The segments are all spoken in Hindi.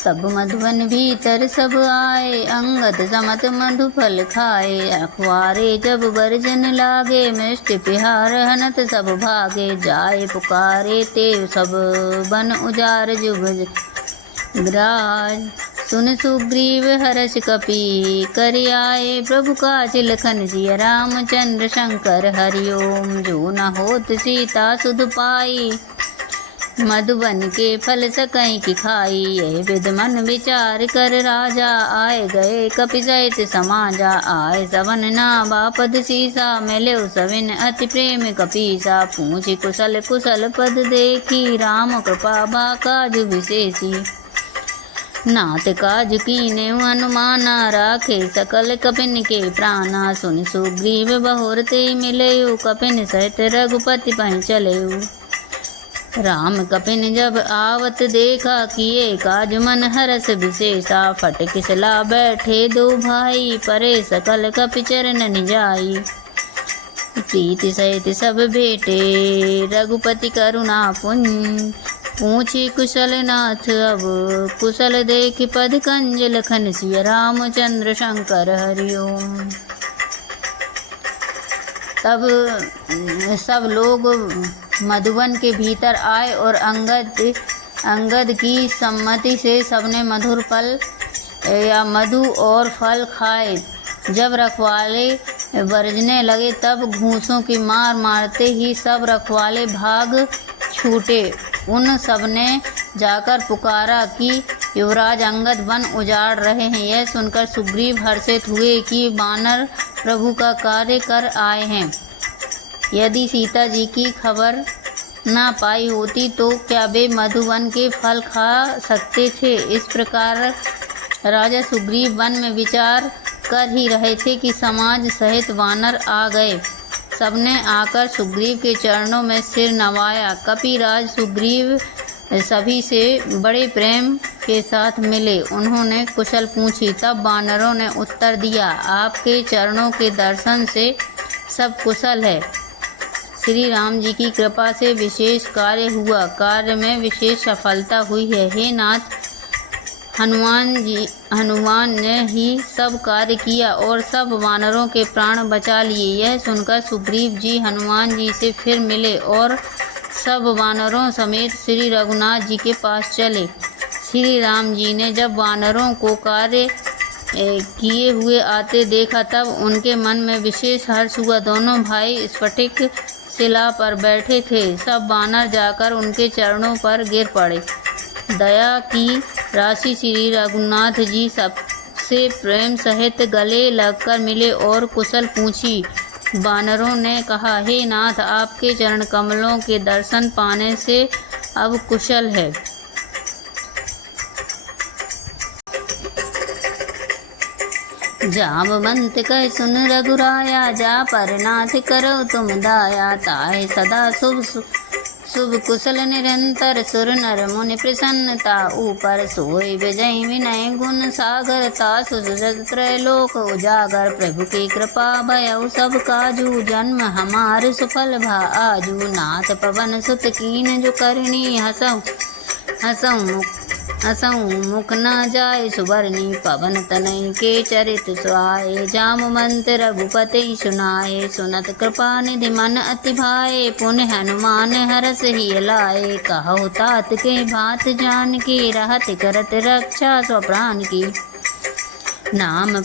तब मधुवन भीतर सब आए, अंगद समत मधु फल खाए। अखबारे जब बरजन लागे, मृष्टि पिहार हनत सब भागे। जाए पुकारे ते सब बन उजार जुग ग्राज। सुन सुग्रीव हर्ष कपि कर आए, प्रभु काज लखन सिय रामचंद्र शंकर हरिओम। जो न होत सीता सुध पाई, मधुबन के फल सकई की खाई। यह विध मन विचार कर राजा, आए गए कपि सहित समाजा। आए सवन नावापद सीसा, मिले सविन अति प्रेम कपीसा। पूछी कुशल कुशल पद देखी, राम कृपा बा काज विशेषी। नाथ काज कीने अनुमाना, राखे सकल कपिन के प्राणा। सुन सुग्रीव बहुर ते मिलयु, कपिन सहित रघुपति पहि चलयु। राम कपिन जब आवत देखा, किए काज मन हरस विशेषा। फट किसला बैठे दो भाई, परे सकल कपि चरण निजाई। प्रीति सहित सब बेटे, रघुपति करुणा पुंज। पूछी कुशल नाथ अब, कुशल देखि पद कंज। लखन सिय रामचंद्र शंकर हरिओम। तब सब लोग मधुवन के भीतर आए और अंगद की सम्मति से सबने मधुर फल या मधु और फल खाए। जब रखवाले बरजने लगे, तब घूंसों की मार मारते ही सब रखवाले भाग छूटे। उन सबने जाकर पुकारा कि युवराज अंगद वन उजाड़ रहे हैं। यह सुनकर सुग्रीव हर्षित हुए कि वानर प्रभु का कार्य कर आए हैं। यदि सीता जी की खबर ना पाई होती तो क्या वे मधुवन के फल खा सकते थे। इस प्रकार राजा सुग्रीव वन में विचार कर ही रहे थे कि समाज सहित वानर आ गए। सबने आकर सुग्रीव के चरणों में सिर नवाया। कपिराज सुग्रीव सभी से बड़े प्रेम के साथ मिले। उन्होंने कुशल पूछी, तब वानरों ने उत्तर दिया, आपके चरणों के दर्शन से सब कुशल है। श्री राम जी की कृपा से विशेष कार्य हुआ, कार्य में विशेष सफलता हुई है। हे नाथ, हनुमान ने ही सब कार्य किया और सब वानरों के प्राण बचा लिए। यह सुनकर सुग्रीव जी हनुमान जी से फिर मिले और सब वानरों समेत श्री रघुनाथ जी के पास चले। श्री राम जी ने जब वानरों को कार्य किए हुए आते देखा, तब उनके मन में विशेष हर्ष हुआ। दोनों भाई स्फटिक शिला पर बैठे थे। सब वानर जाकर उनके चरणों पर गिर पड़े। दया की राशि श्री रघुनाथ जी सबसे प्रेम सहित गले लगकर मिले और कुशल पूछी। वानरों ने कहा, हे नाथ, आपके चरण कमलों के दर्शन पाने से अब कुशल है। जामवंत कह सुन रघुराया, जा पर नाथ करो तुम दाया। ताहे सदा शुभ कुशल निरंतर, सुर नर मुनि प्रसन्नता ऊपर। सोई विजय विनय गुण सागर, तासु सुजग त्रैलोक उजागर। प्रभु की कृपा भयउ सब काजू, जन्म हमार सुफल भा आजू। नाथ पवन सुत कीन जो करनी, हसऊँ मुख न जाय सुबरनी। पवन तनय के चरित सुहाए, जामवंत रघुपति सुनाए। सुनत कृपा निधि मन अति भाए, पुण्य हनुमान हरस ही लाए। कहु तात के भात जान की, रहत करत रक्षा स्वप्राण की। नाम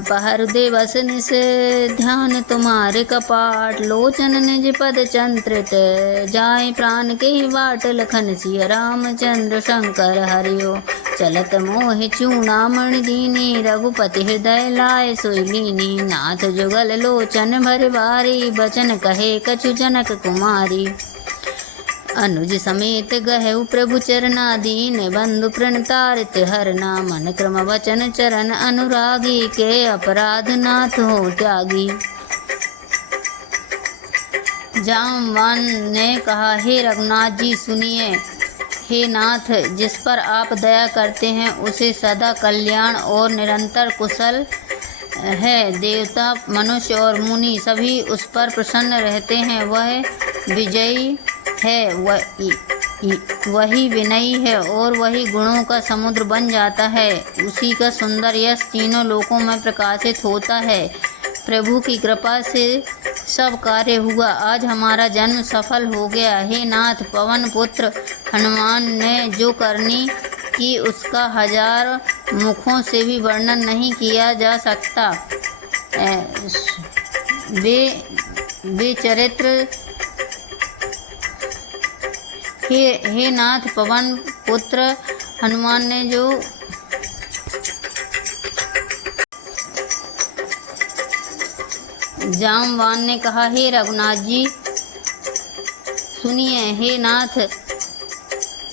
पहर दिवस निस, ध्यान तुम्हारे कपाट। लोचन निज पद चंत्रित, जाय प्राण के बाट। लखन सिय रामचंद्र शंकर हरिओ, चलत मोह चूड़ामणि दीनी। रघुपति हृदय लाय सोई लीनी, नाथ जुगल लोचन भर बारी। बचन कहे कछु जनक कुमारी, अनुज समेत गहु प्रभु चरना। दीन बंधु प्रणतारित हरना, मन क्रम वचन चरण अनुरागी। के अपराध नाथ हो त्यागी। जामवान ने कहा, हे रघुनाथ जी सुनिए। हे नाथ, जिस पर आप दया करते हैं उसे सदा कल्याण और निरंतर कुशल है। देवता मनुष्य और मुनि सभी उस पर प्रसन्न रहते हैं। वह विजयी है, वही विनयी है और वही गुणों का समुद्र बन जाता है। उसी का सुंदर यश तीनों लोकों में प्रकाशित होता है। प्रभु की कृपा से सब कार्य हुआ। आज हमारा जन्म सफल हो गया। हे नाथ, पवन पुत्र हनुमान ने जो करनी की उसका 1000 मुखों से भी वर्णन नहीं किया जा सकता। वे चरित्र हे नाथ, पवन पुत्र हनुमान ने जो जामवान ने कहा, हे रघुनाथ जी सुनिए। हे नाथ,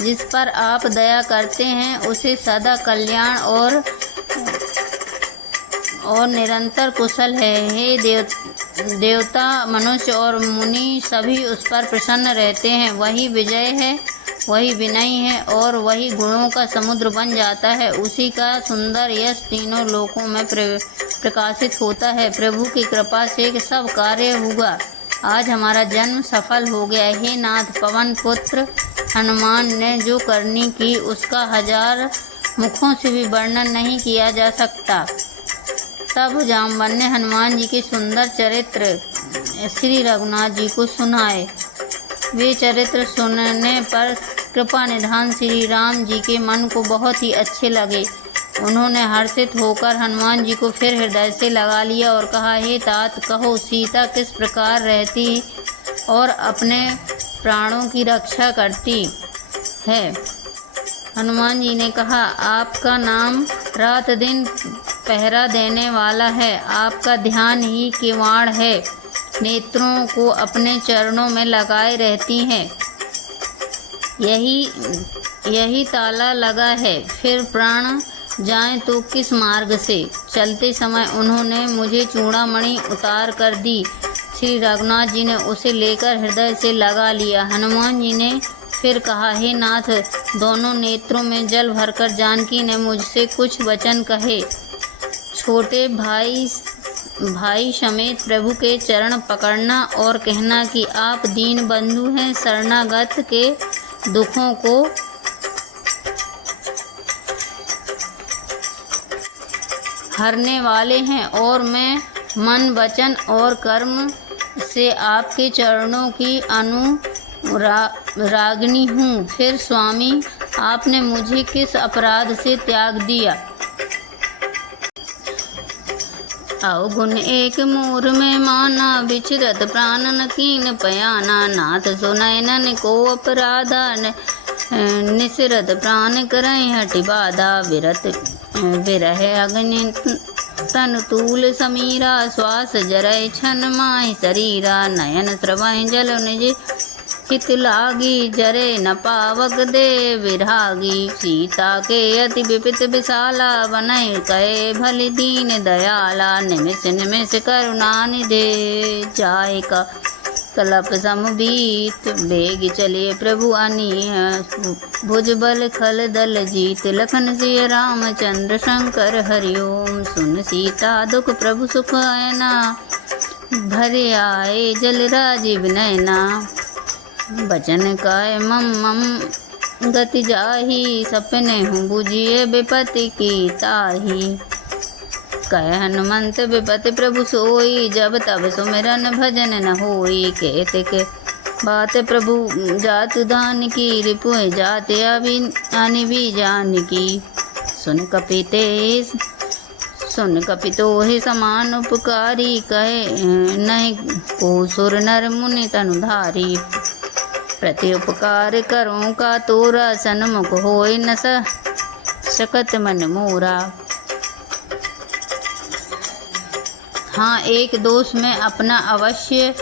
जिस पर आप दया करते हैं उसे सदा कल्याण और निरंतर कुशल है। हे देवता, मनुष्य और मुनि सभी उस पर प्रसन्न रहते हैं। वही विजय है, वही विनयी है और वही गुणों का समुद्र बन जाता है। उसी का सुंदर यश तीनों लोकों में प्रकाशित होता है। प्रभु की कृपा से सब कार्य हुआ। आज हमारा जन्म सफल हो गया। हे नाथ, पवन पुत्र हनुमान ने जो करनी की उसका 1000 मुखों से भी वर्णन नहीं किया जा सकता। तब जामवंत ने हनुमान जी के सुंदर चरित्र श्री रघुनाथ जी को सुनाए। वे चरित्र सुनने पर कृपा निधान श्री राम जी के मन को बहुत ही अच्छे लगे। उन्होंने हर्षित होकर हनुमान जी को फिर हृदय से लगा लिया और कहा, हे तात, कहो सीता किस प्रकार रहती और अपने प्राणों की रक्षा करती है। हनुमान जी ने कहा, आपका नाम रात दिन पहरा देने वाला है। आपका ध्यान ही किवाड़ है। नेत्रों को अपने चरणों में लगाए रहती हैं। यही ताला लगा है। फिर प्राण जाएं तो किस मार्ग से। चलते समय उन्होंने मुझे चूड़ामणि उतार कर दी। श्री रघुनाथ जी ने उसे लेकर हृदय से लगा लिया। हनुमान जी ने फिर कहा, हे नाथ, दोनों नेत्रों में जल भरकर जानकी ने मुझसे कुछ वचन कहे। छोटे भाई समेत प्रभु के चरण पकड़ना और कहना कि आप दीन बंधु हैं, शरणागत के दुखों को हरने वाले हैं और मैं मन, वचन और कर्म से आपके चरणों की अनुरागिणी हूँ। फिर स्वामी, आपने मुझे किस अपराध से त्याग दिया। अवगुण एक मोर में माना, बिछरत प्राणन कीन पयाना। नाथ सुनैनन को अपराधा, निसरत प्राण करई हटि बाधा। विरह अग्नि तन तूल समीरा, श्वास जरय छन माहि शरीरा। नयन स्रवहि जल निज हित लागी, जरे न पावक दे विरागी। सीता के अति विपित विशाला, बनय कहे भली दीन दयाला। निमिष निमिष करुणा निधे, जाय का कलप समबीत। बेग चले प्रभु अनीह, भुजबल खल दल जीत। लखन सिय रामचंद्र शंकर हरिओम। सुन सीता दुख प्रभु सुख ऐना, भरे आए जल राजीव नैना। बचन काय मम गति जाही, सपने हूँ बुझिए विपत्ति की ताही। कह हनुमंत विपत्ति प्रभु सोई, जब तब सुमिरन भजन न होई। कहते के बात प्रभु जातु दान की, रिपुए जाते अनिबी जान की। सुन कपितो हे समान उपकारी, कहे नहीं को सुर नर मुनि तनुधारी। प्रति उपकार करूं का तोरा, सन्मुख होय न सकत मन मोरा। हाँ, एक दोष मैं अपना अवश्य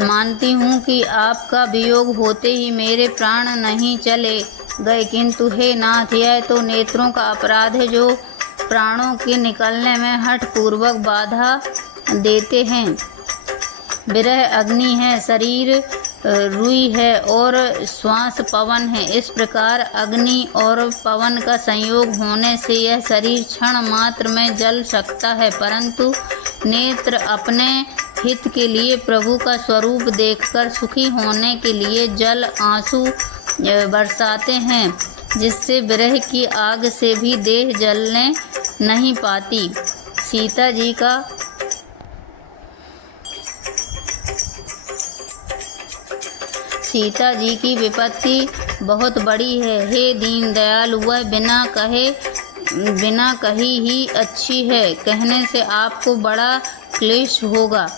मानती हूँ कि आपका वियोग होते ही मेरे प्राण नहीं चले गए, किंतु हे नाथ, यह तो नेत्रों का अपराध है जो प्राणों के निकलने में हठ पूर्वक बाधा देते हैं। विरह अग्नि है, शरीर रुई है और श्वास पवन है। इस प्रकार अग्नि और पवन का संयोग होने से यह शरीर क्षण मात्र में जल सकता है, परंतु नेत्र अपने हित के लिए प्रभु का स्वरूप देखकर सुखी होने के लिए जल, आंसू बरसाते हैं, जिससे विरह की आग से भी देह जलने नहीं पाती। सीता जी की विपत्ति बहुत बड़ी है। हे दीनदयाल, वह बिना कही ही अच्छी है, कहने से आपको बड़ा क्लेश होगा।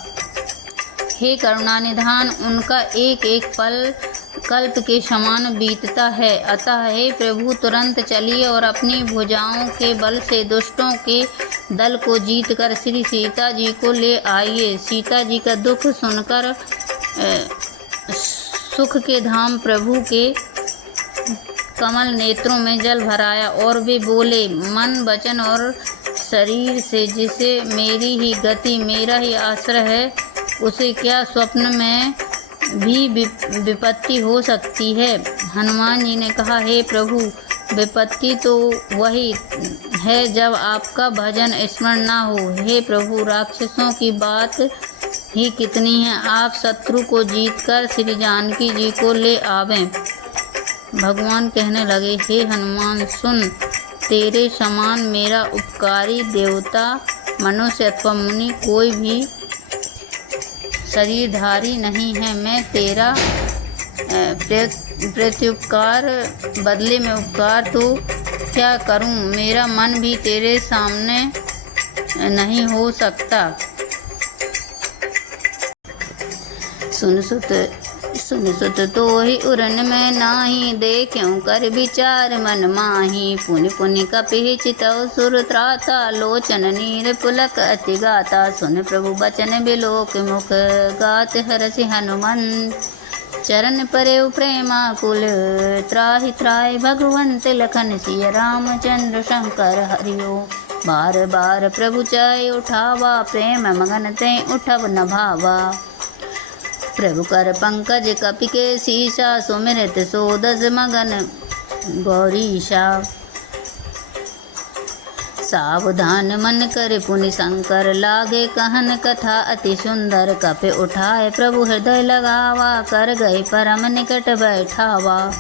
हे करुणानिधान, उनका एक एक पल कल्प के समान बीतता है। अतः हे प्रभु, तुरंत चलिए और अपनी भुजाओं के बल से दुष्टों के दल को जीतकर श्री सीता जी को ले आइए। सीता जी का दुख सुनकर सुख के धाम प्रभु के कमल नेत्रों में जल भराया और वे बोले, मन वचन और शरीर से जिसे मेरी ही गति, मेरा ही आश्रय है, उसे क्या स्वप्न में भी विपत्ति हो सकती है। हनुमान जी ने कहा, हे प्रभु, विपत्ति तो वही है जब आपका भजन स्मरण ना हो। हे प्रभु, राक्षसों की बात ही कितनी है, आप शत्रु को जीतकर श्री जानकी जी को ले आवें। भगवान कहने लगे, हे हनुमान, सुन, तेरे समान मेरा उपकारी देवता, मनुष्य अथवा मुनि कोई भी शरीरधारी नहीं है। मैं तेरा प्रत्युपकार बदले में उपकार तो क्या करूं, मेरा मन भी तेरे सामने नहीं हो सकता। सुन सुत तो ही उरन में नाही, देखूं कर विचार मन माही। पुनि पुनि कपिहि चितौ सुर त्राता, लोचन नीर पुलक अति गाता। सुन प्रभु बचन बिलोक मुख, गात हरसि हनुमंत। चरण परेउ प्रेमाकुल, त्राहि त्राहि भगवंत लखन सिय रामचंद्र शंकर हरिओ। बार बार प्रभु चाहे उठावा, प्रेम मगन ते उठब न भावा। प्रभु कर पंकज कपि के शीशा, सुमिरत सोदस मगन गौरीशा। सावधान मन कर पुनि शंकर, लागे कहन कथा अति सुंदर। कपि उठाए प्रभु हृदय लगावा, कर गए परम निकट बैठावा।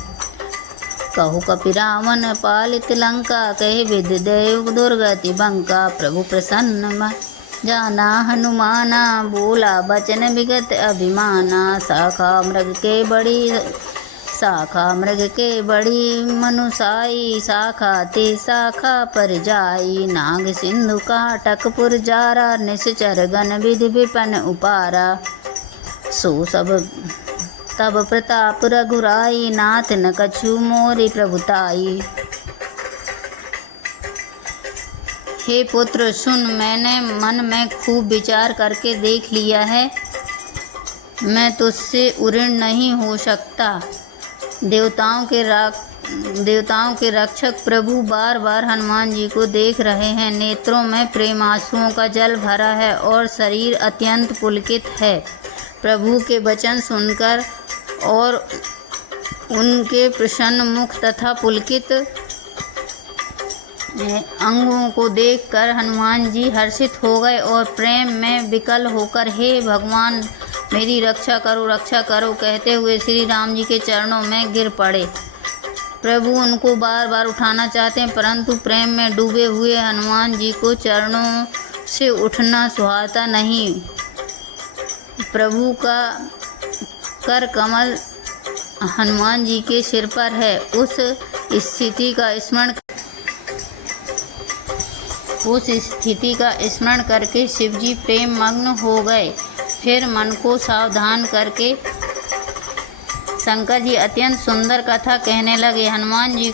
कहु कपि रावण पालित लंका, कहे विधि देव दुर्गति बंका। प्रभु प्रसन्न जाना हनुमाना, बोला बचन विगत अभिमाना। शाखा मृग के बड़ी मनुसाई, शाखा ते शाखा पर जाई। नाग सिंधु काटकपुर जारा, निश्चर गण विधि विपन उपारा। सो सब तब प्रताप रघुराई, नाथ न कछु मोरि प्रभुताई। हे पुत्र सुन, मैंने मन में खूब विचार करके देख लिया है, मैं तुझसे उऋण नहीं हो सकता। देवताओं के रक्षक प्रभु बार बार हनुमान जी को देख रहे हैं। नेत्रों में प्रेमांसुओं का जल भरा है और शरीर अत्यंत पुलकित है। प्रभु के वचन सुनकर और उनके प्रसन्न मुख तथा पुलकित अंगों को देखकर हनुमान जी हर्षित हो गए और प्रेम में विकल होकर, हे भगवान, मेरी रक्षा करो कहते हुए श्री राम जी के चरणों में गिर पड़े। प्रभु उनको बार बार उठाना चाहते हैं, परंतु प्रेम में डूबे हुए हनुमान जी को चरणों से उठना सुहाता नहीं। प्रभु का कर कमल हनुमान जी के सिर पर है। उस स्थिति का स्मरण करके शिवजी प्रेम मग्न हो गए। फिर मन को सावधान करके शंकर जी अत्यंत सुंदर कथा कहने लगे। हनुमान जी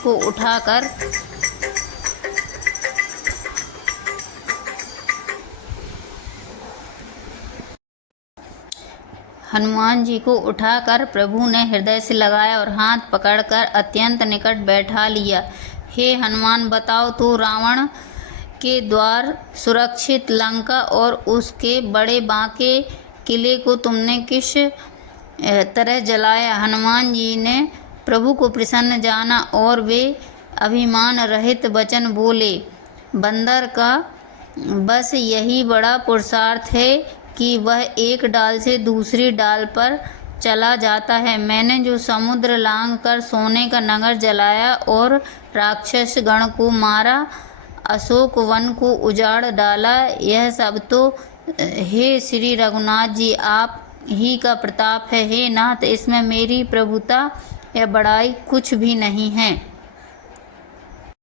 को उठाकर प्रभु ने हृदय से लगाया और हाथ पकड़कर अत्यंत निकट बैठा लिया। हे हनुमान, बताओ तो रावण के द्वार सुरक्षित लंका और उसके बड़े बांके किले को तुमने किस तरह जलाया। हनुमान जी ने प्रभु को प्रसन्न जाना और वे अभिमान रहित वचन बोले। बंदर का बस यही बड़ा पुरुषार्थ है कि वह एक डाल से दूसरी डाल पर चला जाता है। मैंने जो समुद्र लांघ कर सोने का नगर जलाया और राक्षस गण को मारा, अशोक वन को उजाड़ डाला, यह सब तो हे श्री रघुनाथ जी आप ही का प्रताप है। हे नाथ, इसमें मेरी प्रभुता या बड़ाई कुछ भी नहीं है।